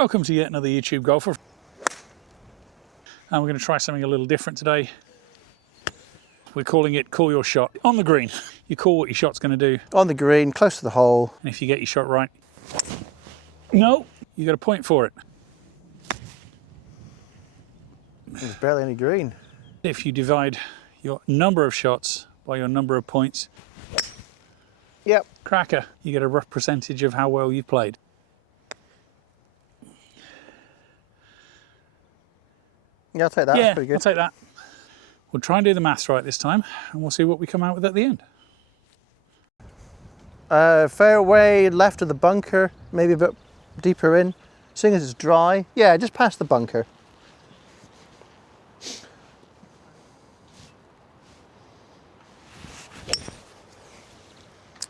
Welcome to yet another YouTube golfer. And we're going to try something a little different today. We're calling it Call Your Shot. On the green, you call what your shot's going to do. On the green, close to the hole. And if you get your shot right, no, you got a point for it. There's barely any green. If you divide your number of shots by your number of points, yep, cracker, you get a rough percentage of how well you've played. Yeah, I'll take that. Yeah, that's pretty good. I'll take that. We'll try and do the maths right this time, and we'll see what we come out with at the end. Fairway left of the bunker, maybe a bit deeper in. Seeing as it's dry, yeah, just past the bunker.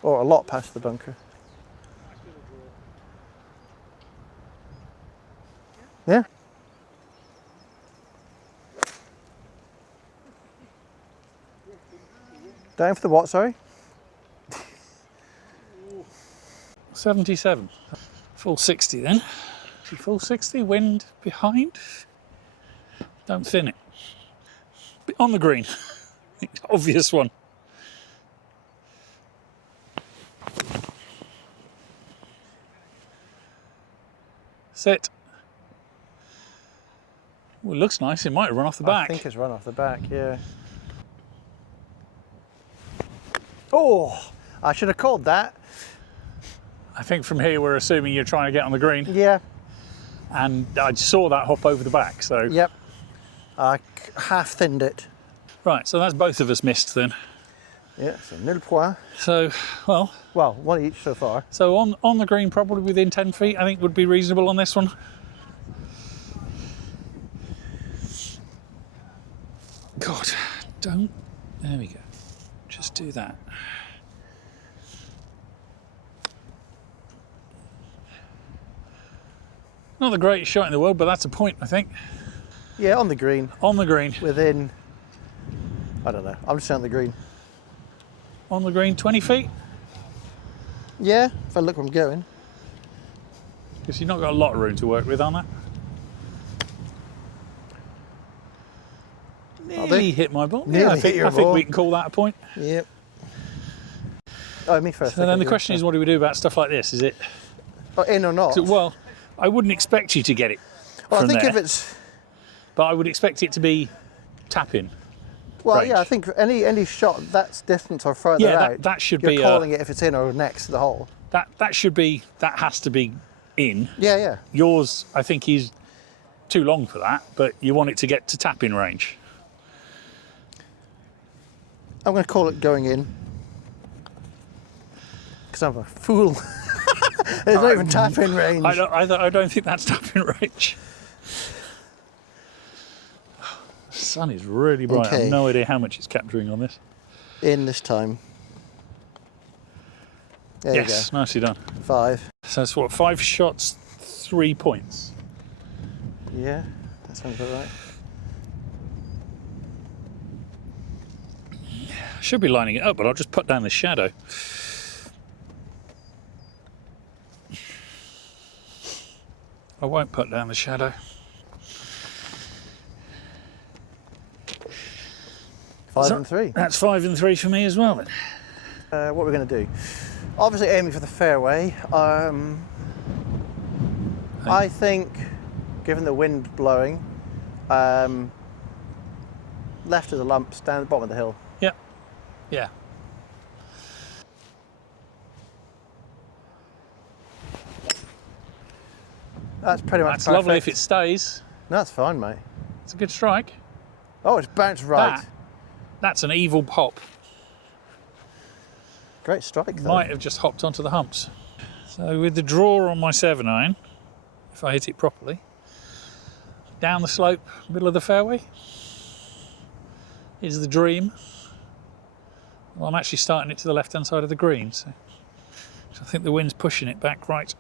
Or a lot past the bunker. Yeah. Down for the what, sorry? 77. Full 60 then. Full 60, wind behind. Don't thin it. On the green. Obvious one. Sit. Well, it looks nice. It might run off the back. I think it's run off the back, yeah. Oh, I should have called that. I think from here we're assuming you're trying to get on the green. Yeah. And I saw that hop over the back, so... Yep. I half thinned it. Right, so that's both of us missed then. Yeah, so nil point. So, well... Well, one each so far. So on the green, probably within 10 feet, I think would be reasonable on this one. God, don't... There we go. Just do that. Not the greatest shot in the world, but that's a point, I think. Yeah, on the green. On the green. Within, I don't know, I'm just saying on the green. On the green, 20 feet? Yeah, if I look where I'm going. Because you've not got a lot of room to work with on that. Nearly hit my ball. Nearly hit your I think ball. we can call that a point. Yep. Oh, me first. So then the question is, what do we do about stuff like this? Is it... Oh, in or not? Well, I wouldn't expect you to get it Well, I from think there, if it's... but I would expect it to be tapping. Well, range. yeah, I think any shot that's distance or further out, that should you're be calling it if it's in or next to the hole. That has to be in. Yeah, yeah. Yours, I think, is too long for that, but you want it to get to tapping range. I'm going to call it going in. Because I'm a fool. There's not even tap-in range. I don't think that's tapping range. The sun is really bright. Okay. I have no idea how much it's capturing on this. In this time. There you Yes, go. nicely done. 5. So that's what, 5 shots, 3 points. Yeah, that sounds about right. I should be lining it up, but I'll just put down the shadow. I won't put down the shadow. 5 and 3. That's 5 and 3 for me as well then. What we're going to do? Obviously aiming for the fairway. I think, given the wind blowing, left of the lumps, down at the bottom of the hill. Yeah. Yeah. That's pretty much That's perfect. lovely if it stays. No, that's fine, mate. It's a good strike. Oh, it's bounced right. That's an evil pop. Great strike, though. Might have just hopped onto the humps. So with the draw on my 7-iron, if I hit it properly, down the slope, middle of the fairway, is the dream. Well, I'm actually starting it to the left-hand side of the green, so I think the wind's pushing it back right.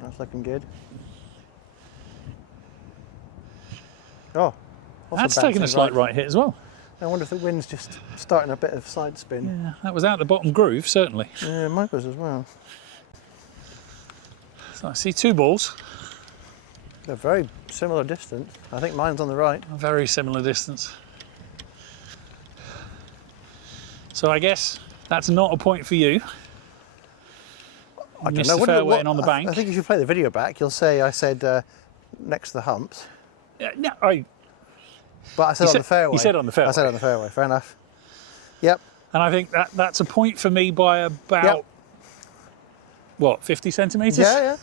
That's looking good. Oh, That's taken a slight right hit as well. I wonder if the wind's just starting a bit of side spin. Yeah, that was out the bottom groove, certainly. Yeah, mine was as well. So I see 2 balls, They're very similar distance. I think mine's on the right. a very similar distance. So I guess that's not a point for you. I don't Missed know. the What- fairway what- and on the I bank. think if you play the video back, you'll say I said next to the humps, No, but I said on the fairway. You said on the fairway. I said on the fairway. Fair enough. Yep. and I think that's a point for me by about, Yep. what, 50 centimetres? Yeah, yeah.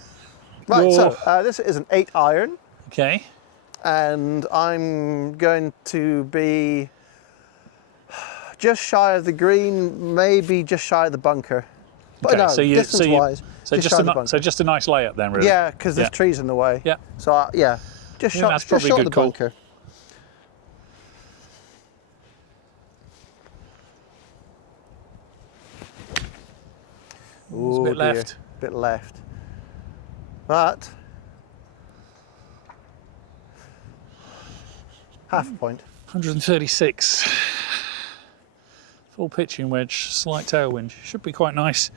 Right. You're- So this is an 8 iron, Okay. and I'm going to be just shy of the green, maybe just shy of the bunker. But Okay, no, so distance-wise, So just just, shy of the bunker. so just a nice layup then, really. Yeah, because there's Yeah. trees in the way. Yeah. So yeah, just Yeah, short, that's just probably a short of good the call. bunker. It's a bit dear. left. Bit left. But half a point. 136. Full pitching wedge, slight tailwind. Should be quite nice.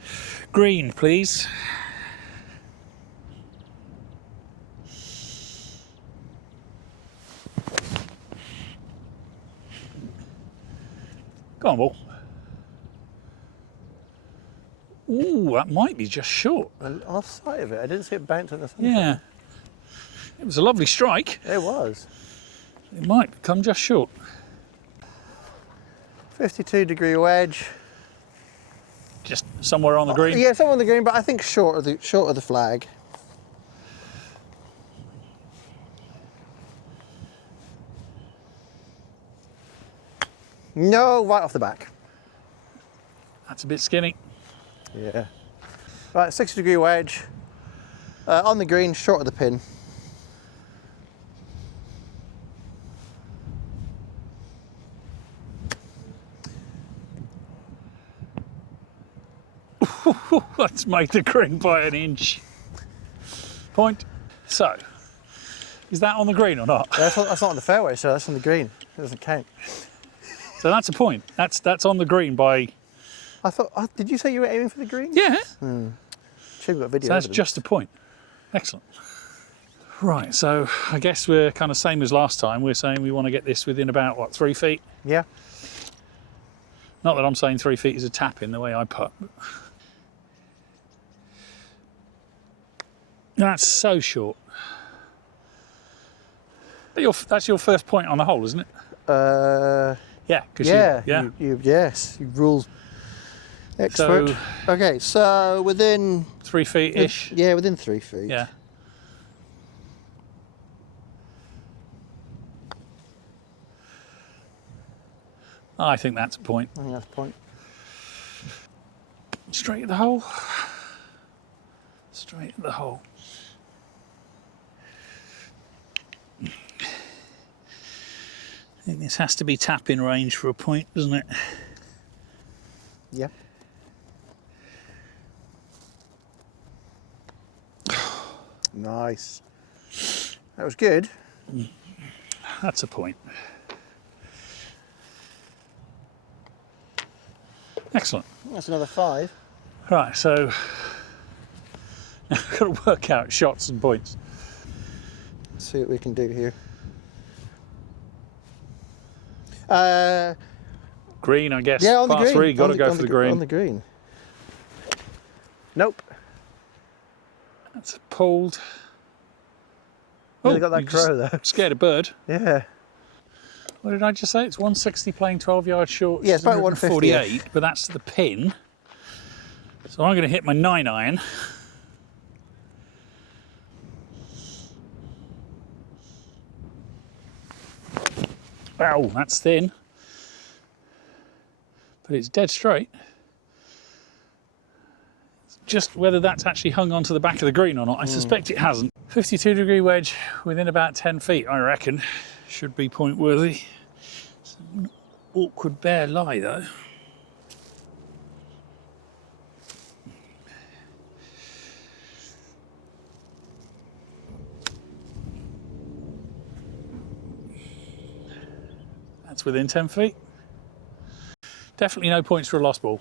Green, please. Go on, ball. Ooh, that might be just short. Off sight of it, I didn't see it bounce in the sun. Yeah. It was a lovely strike. It was. It might come just short. 52-degree wedge. Just somewhere on the green. Yeah, somewhere on the green, but I think short of the flag. No, right off the back. That's a bit skinny. Yeah. Right, 60-degree wedge. On the green, short of the pin. That's made the green by an inch. Point. So, is that on the green or not? That's not on the fairway, so that's on the green. It doesn't count. So that's a point. That's on the green by. I thought. Did you say you were aiming for the green? Yeah. Should have got video. So that's evidence. just a point. Excellent. Right. So I guess we're kind of same as last time. We're saying we want to get this within about what 3 feet. Yeah. Not that I'm saying 3 feet is a tap in the way I putt. But... That's so short. That's your first point on the hole, isn't it? Yeah. Yeah. Yes. You rules expert. So- Okay. So within 3 feet ish. Yeah, within 3 feet. Yeah. I think that's a point. I think that's the point. Straight at the hole. Straight at the hole. I think this has to be tap-in range for a point, doesn't it? Yeah. Nice. That was good. That's a point. Excellent. That's another 5. Right, so now we've got to work out shots and points. Let's see what we can do here. Green, I guess. Yeah, on the Par green. 3, got to On go the- for the green. On the green. Nope. That's pulled. Nearly got that you just crow though. Scared a bird. Yeah. What did I just say? It's 160 playing 12 yards short. Yeah, it's about 148, but that's the pin. So I'm going to hit my 9 iron. Ow, that's thin. But it's dead straight. It's just whether that's actually hung onto the back of the green or not. I suspect it hasn't. 52-degree wedge within about 10 feet, I reckon. Should be point worthy. It's an awkward bare lie though. That's within 10 feet. Definitely no points for a lost ball.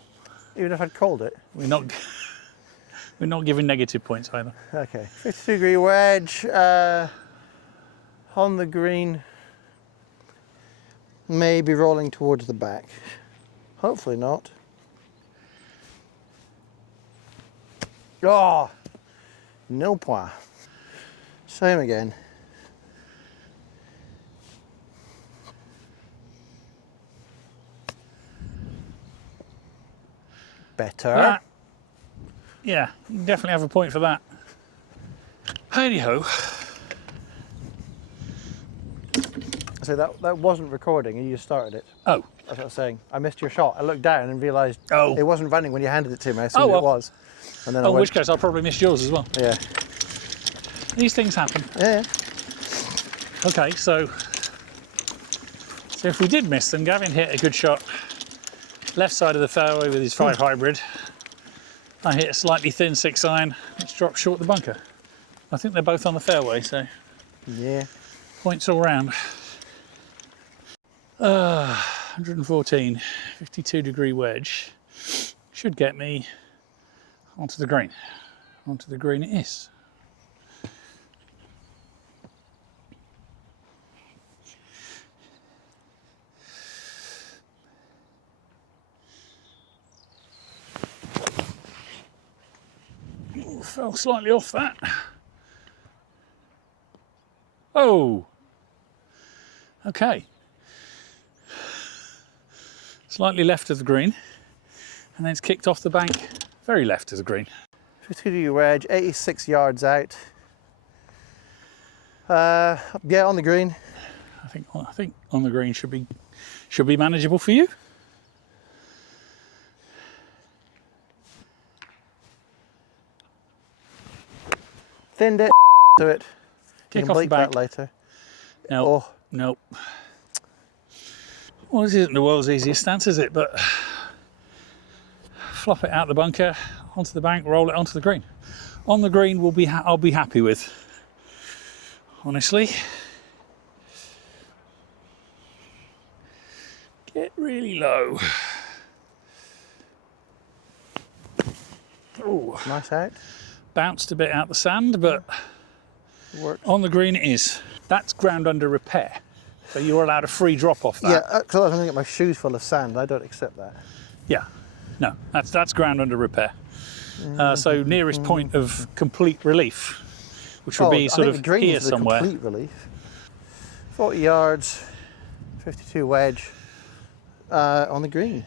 Even if I'd called it? We're not giving negative points either. Okay, 52-degree wedge on the green. Maybe rolling towards the back. Hopefully not. Oh, nil point. Same again. Better. That, yeah, you can definitely have a point for that. Hey ho. So that wasn't recording and you just started it. Oh. That's what I was saying. I missed your shot. I looked down and realised it wasn't running when you handed it to me. I assumed it was. And then in which case I'll probably miss yours as well. Yeah. These things happen. Yeah. Okay, so if we did miss them, Gavin hit a good shot left side of the fairway with his 5 hybrid. I hit a slightly thin 6 iron, which dropped short the bunker. I think they're both on the fairway, so yeah, points all round. 114, 52-degree wedge should get me onto the green. Onto the green it is. Ooh, fell slightly off that. Oh, okay. Slightly left of the green, and then it's kicked off the bank, very left of the green. 52-degree wedge, 86 yards out. Yeah, on the green. I think on the green should be manageable for you. Thinned it to it. You Kick can off the bleep bank that later. No, Oh. no. Well, this isn't the world's easiest stance, is it? But flop it out the bunker, onto the bank, roll it onto the green. On the green, I'll be happy with. Honestly. Get really low. Oh, Nice out. bounced a bit out the sand, but Worked. on the green it is. That's ground under repair, so you're allowed a free drop off that. Yeah, because I'm going to get my shoes full of sand. I don't accept that. Yeah, no, that's ground under repair. So nearest point of complete relief, which would be sort of here somewhere. Complete relief. 40 yards, 52 wedge on the green.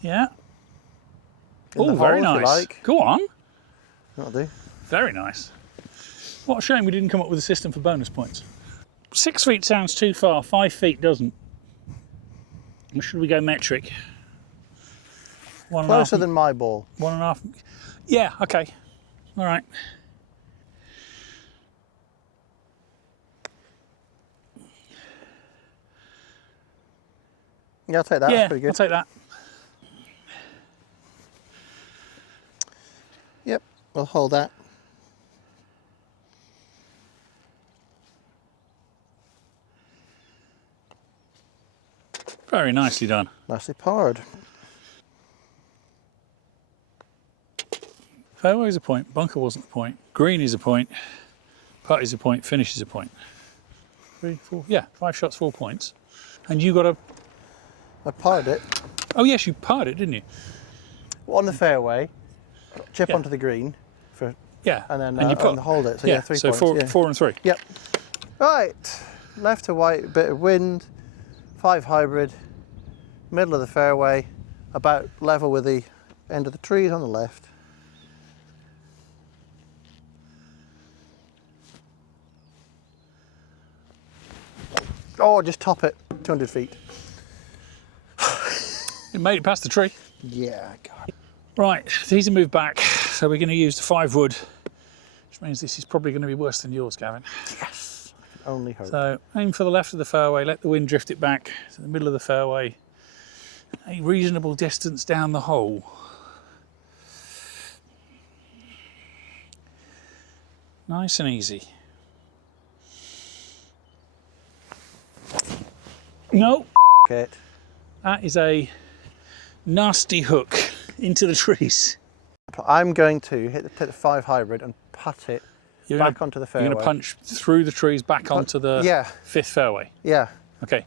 Yeah. In the Oh, very hole, if you nice. like. Go on. That'll do. Very nice. What a shame we didn't come up with a system for bonus points. 6 feet sounds too far, 5 feet doesn't. Or should we go metric? Closer than my ball. 1.5. Yeah, okay. All right. Yeah, I'll take that. Yeah, That's pretty good. I'll take that. Yep, I'll hold that. Very nicely done. Nicely parred. Fairway is a point, bunker wasn't a point, green is a point, putt is a point, finish is a point. 3, 4, yeah, 5 shots, 4 points. And you got a, I parred it. oh yes, you parred it, didn't you? On the fairway, chip Yeah. onto the green, for, Yeah. and then you put, and hold it. So yeah, 3 so points. 4 and 3. Yep. Right, left to right, bit of wind, 5 hybrid, middle of the fairway, about level with the end of the trees on the left. Oh, just top it, 200 feet. It made it past the tree. Yeah, God. Right, these are moved back, so we're going to use the 5 wood, which means this is probably going to be worse than yours, Gavin. Yes. Only hope. So aim for the left of the fairway, let the wind drift it back to the middle of the fairway, a reasonable distance down the hole. Nice and easy. No, it. that is a nasty hook into the trees. I'm going to take the 5 hybrid and putt it back onto the fairway. You're going to punch through the trees back onto the 5th fairway? Yeah. Okay.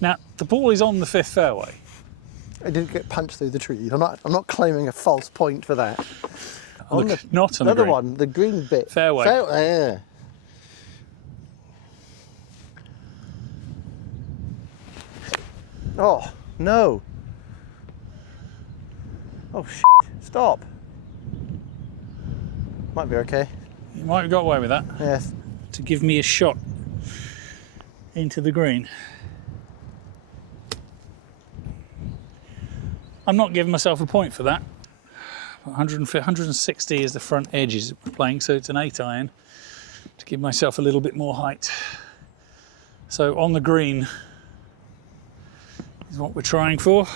Now, the ball is on the 5th fairway. I didn't get punched through the trees. I'm not claiming a false point for that. On the, not on the the other green. one, the green bit. Fairway. Yeah. Oh, no. Oh, shit. Stop. Might be okay. You might have got away with that. Yes. To give me a shot into the green. I'm not giving myself a point for that. 160 is the front edge is playing, so it's an 8 iron to give myself a little bit more height. So on the green is what we're trying for.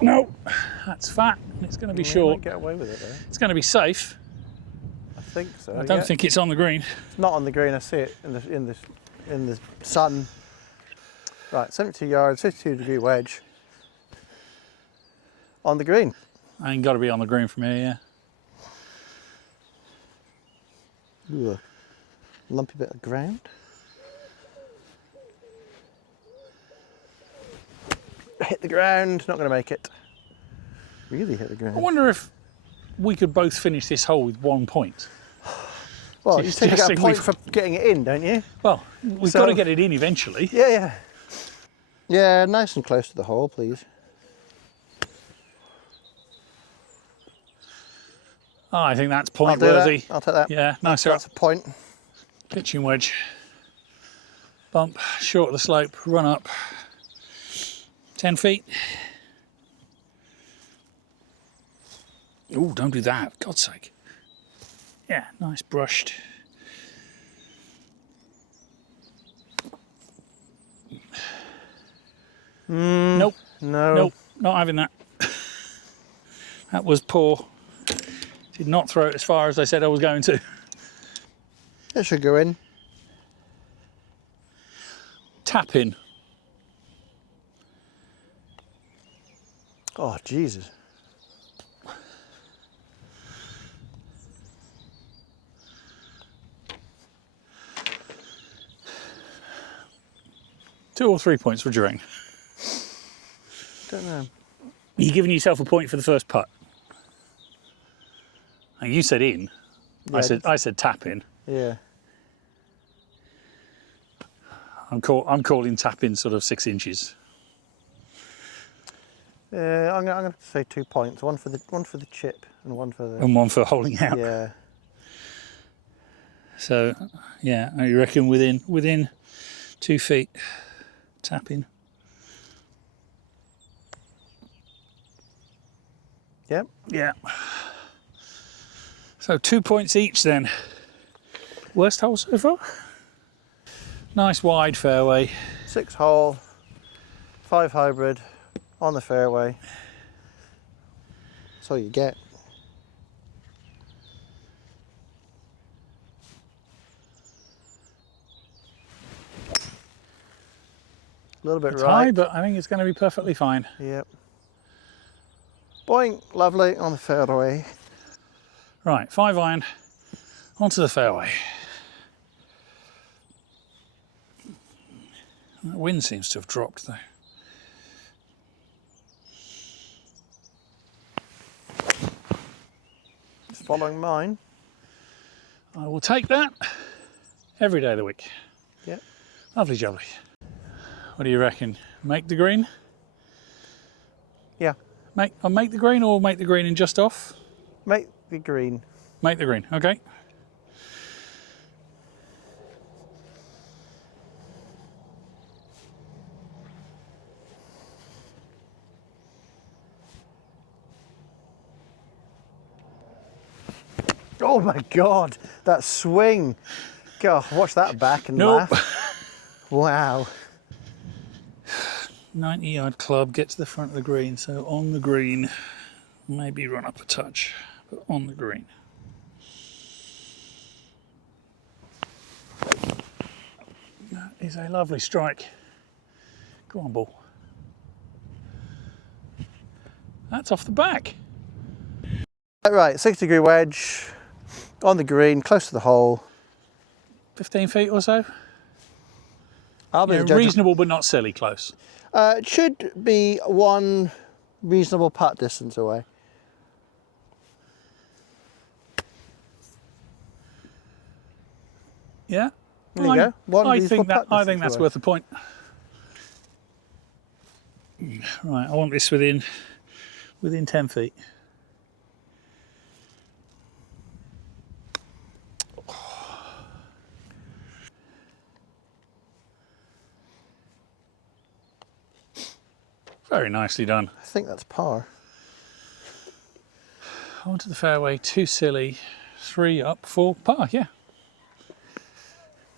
No, that's fat and it's going to be short. Might get away with it though. It's going to be safe. I think so. I don't think it's on the green. It's not on the green. I see it in the sun. Right, 72 yards, 52-degree wedge on the green. I ain't got to be on the green from here, yeah. Ooh, lumpy bit of ground. Hit the ground. Not going to make it. Really hit the ground. I wonder if we could both finish this hole with 1 point. Well, you take a point for getting it in, don't you? Well, we've got to get it in eventually. Yeah, yeah. Yeah, nice and close to the hole, please. Oh, I think that's point worthy. I'll take that. Yeah, nice. That's a point. Pitching wedge. Bump, short of the slope, run up. 10 feet. Oh, don't do that, for God's sake. Yeah, nice brushed. Nope. No. Nope, not having that. That was poor. Did not throw it as far as I said I was going to. It should go in. Tap in. Oh, Jesus. Two or 3 points for During. Don't know. You're giving yourself a point for the first putt. And you said in. Yeah, I said tap in. Yeah. I'm calling tap in sort of 6 inches. I'm going to say 2 points. One for the chip and one for the. And one for holding out. Yeah. So, yeah, I reckon within 2 feet, tap in. Yep. Yeah. So 2 points each then. Worst hole so far? Nice wide fairway. 6 hole, 5 hybrid on the fairway. That's all you get. A little bit It's right. high, but I think it's going to be perfectly fine. Yep. Boing, lovely on the fairway. Right, 5 iron onto the fairway. That wind seems to have dropped though. Just following mine. I will take that every day of the week. Yep. Lovely jubbly. What do you reckon? Make the green? Yeah. Make the green or make the green and just off? Make the green. Make the green, okay. Oh my God, that swing. God, watch that back and Nope. laugh. Wow. 90-yard club, get to the front of the green, so on the green, maybe run up a touch, but on the green. That is a lovely strike. Go on, ball. That's off the back. Right, 60-degree wedge on the green, close to the hole. 15 feet or so. I'll be Yeah, the judge. reasonable but not silly close. It should be one reasonable putt distance away. Yeah. There you go. One I reasonable think putt that's distance away. worth a point. Right, I want this within 10 feet. Very nicely done. I think that's par. Onto the fairway, 2 silly, 3 up, 4 par, yeah.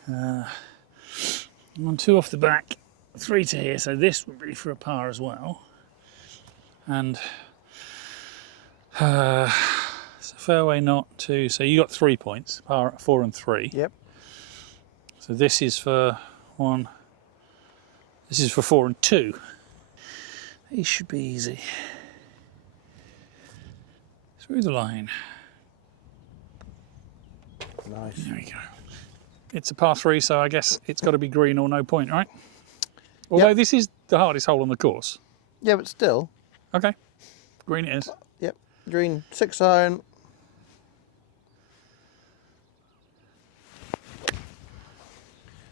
On 2 off the back, 3 to here, so this would be for a par as well. And so fairway not 2, so you got 3 points, par 4 and 3. Yep. So this is for 1, this is for 4 and 2. These should be easy. Through the line. Nice. There we go. It's a par 3, so I guess it's got to be green or no point, right? Although this is the hardest hole on the course. Yeah, but still. Okay, green it is. Yep. Green, 6 iron.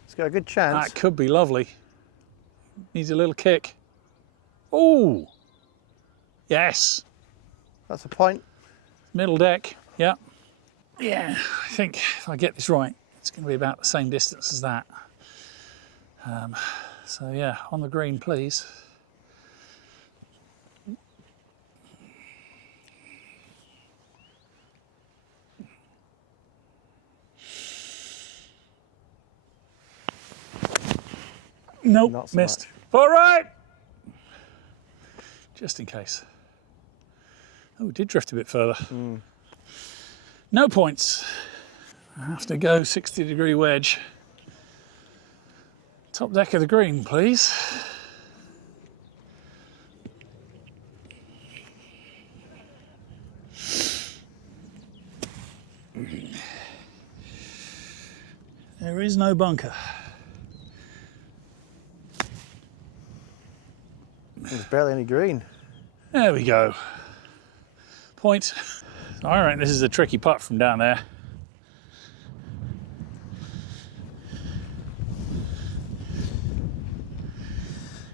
It's got a good chance. That could be lovely. Needs a little kick. Oh, yes. That's a point. Middle deck, yeah. Yeah, I think if I get this right, it's going to be about the same distance as that. So yeah, on the green, please. Nope, Not so missed. much. All right. Just in case. Oh, it did drift a bit further. No points. I have to go 60-degree wedge. Top deck of the green, please. There is no bunker. There's barely any green. There we go. Point. All right, this is a tricky putt from down there.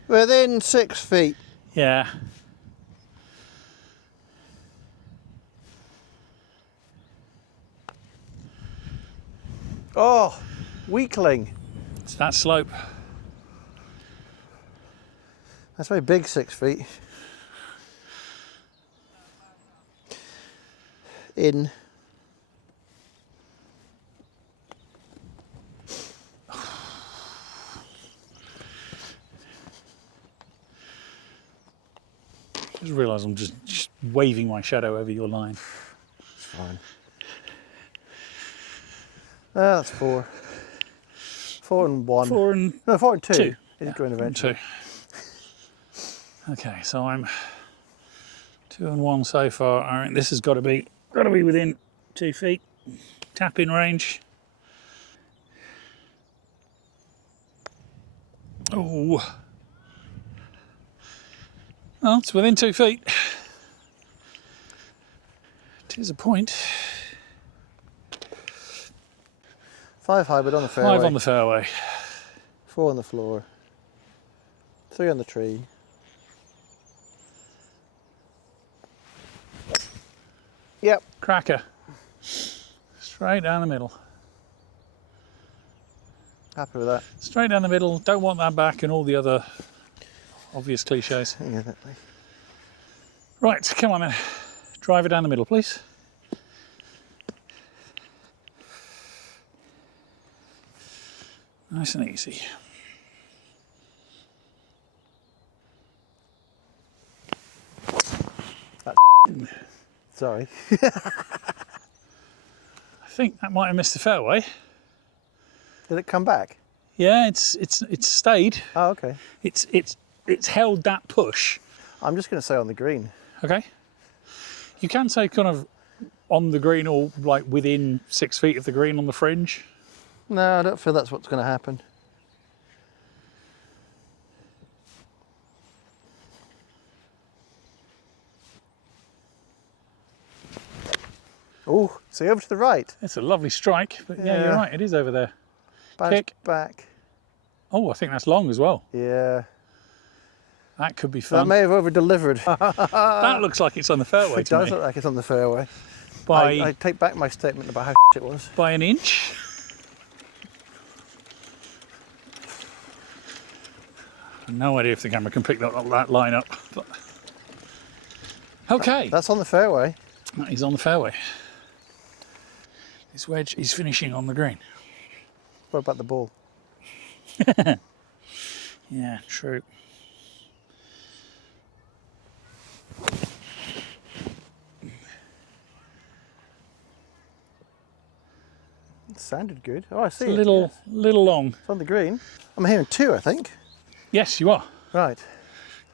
Within 6 feet. Yeah. Oh, weakling. It's that slope. That's very big, 6 feet. In. I just realised I'm just waving my shadow over your line. It's fine. That's 4. 4 and 1. 4 and No, 4 and 2. 2. It's Yeah, going eventually. 2. Okay, so I'm 2 and 1 so far. All right, this has got to be within 2 feet. Tap in range. Oh. Well, it's within 2 feet. It is a point. 5 hybrid on the fairway. 5 on the fairway. 4 on the floor. 3 on the tree. Yep. Cracker. Straight down the middle. Happy with that. Straight down the middle. Don't want that back and all the other obvious cliches. Yeah, that way. Right, come on then. Drive it down the middle, please. Nice and easy. Sorry. I think that might have missed the fairway. Did it come back? Yeah, it's stayed. Oh, okay. It's held that push. I'm just going to say on the green. Okay. You can say kind of on the green or like within 6 feet of the green on the fringe. No, I don't feel that's what's going to happen. Oh, see, over to the right. It's a lovely strike, but yeah, you're right, it is over there. Bounce Kick. back. Oh, I think that's long as well. Yeah. That could be That fun. may have over-delivered. That looks like it's on the fairway It to does me. look like it's on the fairway. By, I take back my statement about how it was. by an inch. No idea if the camera can pick that line up. But... Okay. That's on the fairway. He's on the fairway. This wedge is finishing on the green. What about the ball? Yeah, true. It sounded good. Oh, I see It's a it. little, Yes. little long. It's on the green. I'm hearing 2, I think. Yes, you are. Right.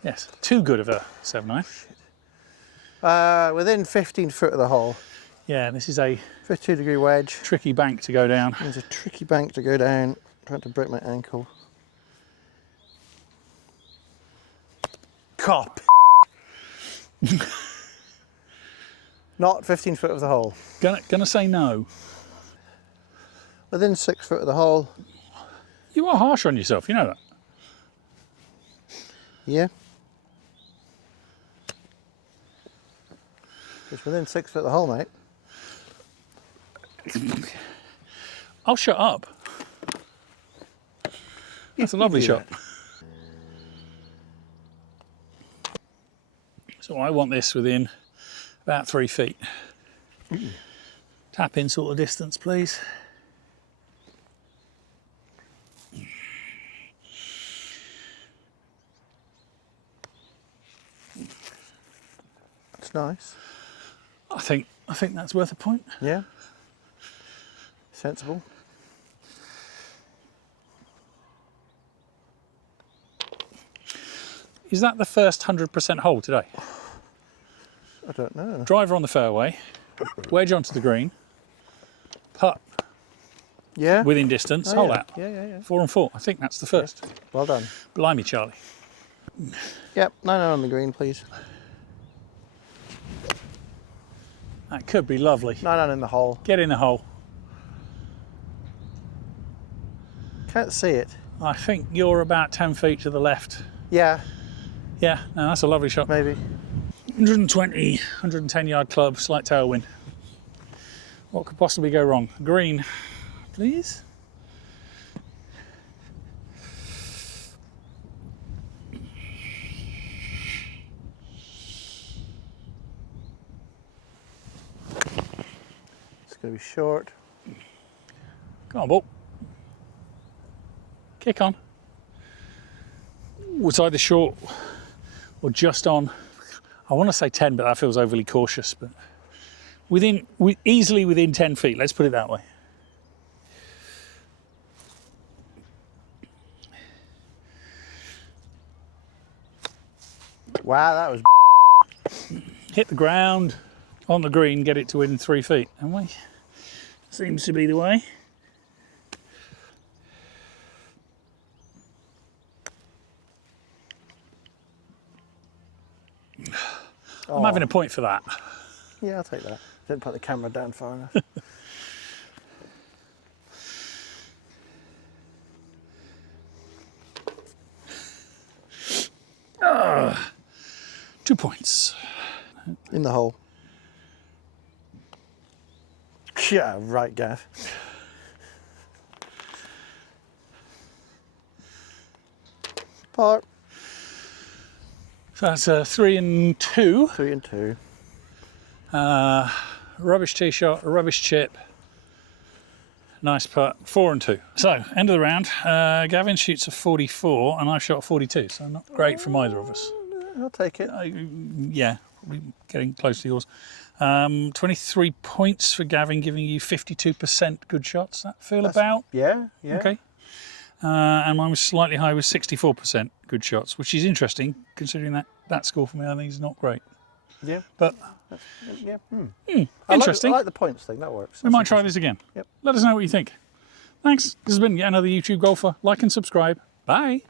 Yes, too good of a 7-9. Within 15 foot of the hole. Yeah, this is a 52-degree wedge. tricky bank to go down. There's a tricky bank to go down. Trying to break my ankle. Cop. Not 15 foot of the hole. Gonna say no. Within 6 foot of the hole. You are harsh on yourself, you know that. Yeah. It's within 6 foot of the hole, mate. I'll shut up. That's a lovely do shot. So I want this within about 3 feet. Tap in sort of distance, please. It's nice. I think that's worth a point. Yeah. Sensible. Is that the first 100% hole today? I don't know. Driver on the fairway, wedge onto the green, putt Yeah. within distance, Oh, hole yeah. out. Yeah. 4 and 4. I think that's the first. Well done. Blimey, Charlie. Yep. 9 on the green, please. That could be lovely. 9 in the hole. Get in the hole. Can't see it. I think you're about 10 feet to the left. Yeah, Yeah, no, that's a lovely shot. maybe. 120, 110 yard club, slight tailwind. What could possibly go wrong? Green, please. It's going to be short. Come on, ball. Kick on. Ooh, it's either short or just on. I want to say 10, but that feels overly cautious. But easily within 10 feet, let's put it that way. Wow, that was. Hit the ground on the green, get it to within 3 feet, haven't we? Seems to be the way. I'm having a point for that. Yeah, I'll take that. Didn't put the camera down far enough. 2 points. In the hole. Yeah, right, Gav. Par. So that's 3 and 2. 3 and 2. Rubbish tee shot, a rubbish chip, Nice putt, 4 and 2. So, end of the round. Gavin shoots a 44 and I've shot a 42, so not great from either of us. I'll take it. Yeah, probably getting close to yours. 23 points for Gavin, giving you 52% good shots. That feel about? Yeah, yeah. Okay. And mine was slightly higher with 64% good shots, which is interesting considering that score for me, I think, is not great. Yeah. But yeah. interesting. I like the points thing, that works. We might try this again. Yep. Let us know what you think. Thanks. This has been yet another YouTube Golfer. Like and subscribe. Bye.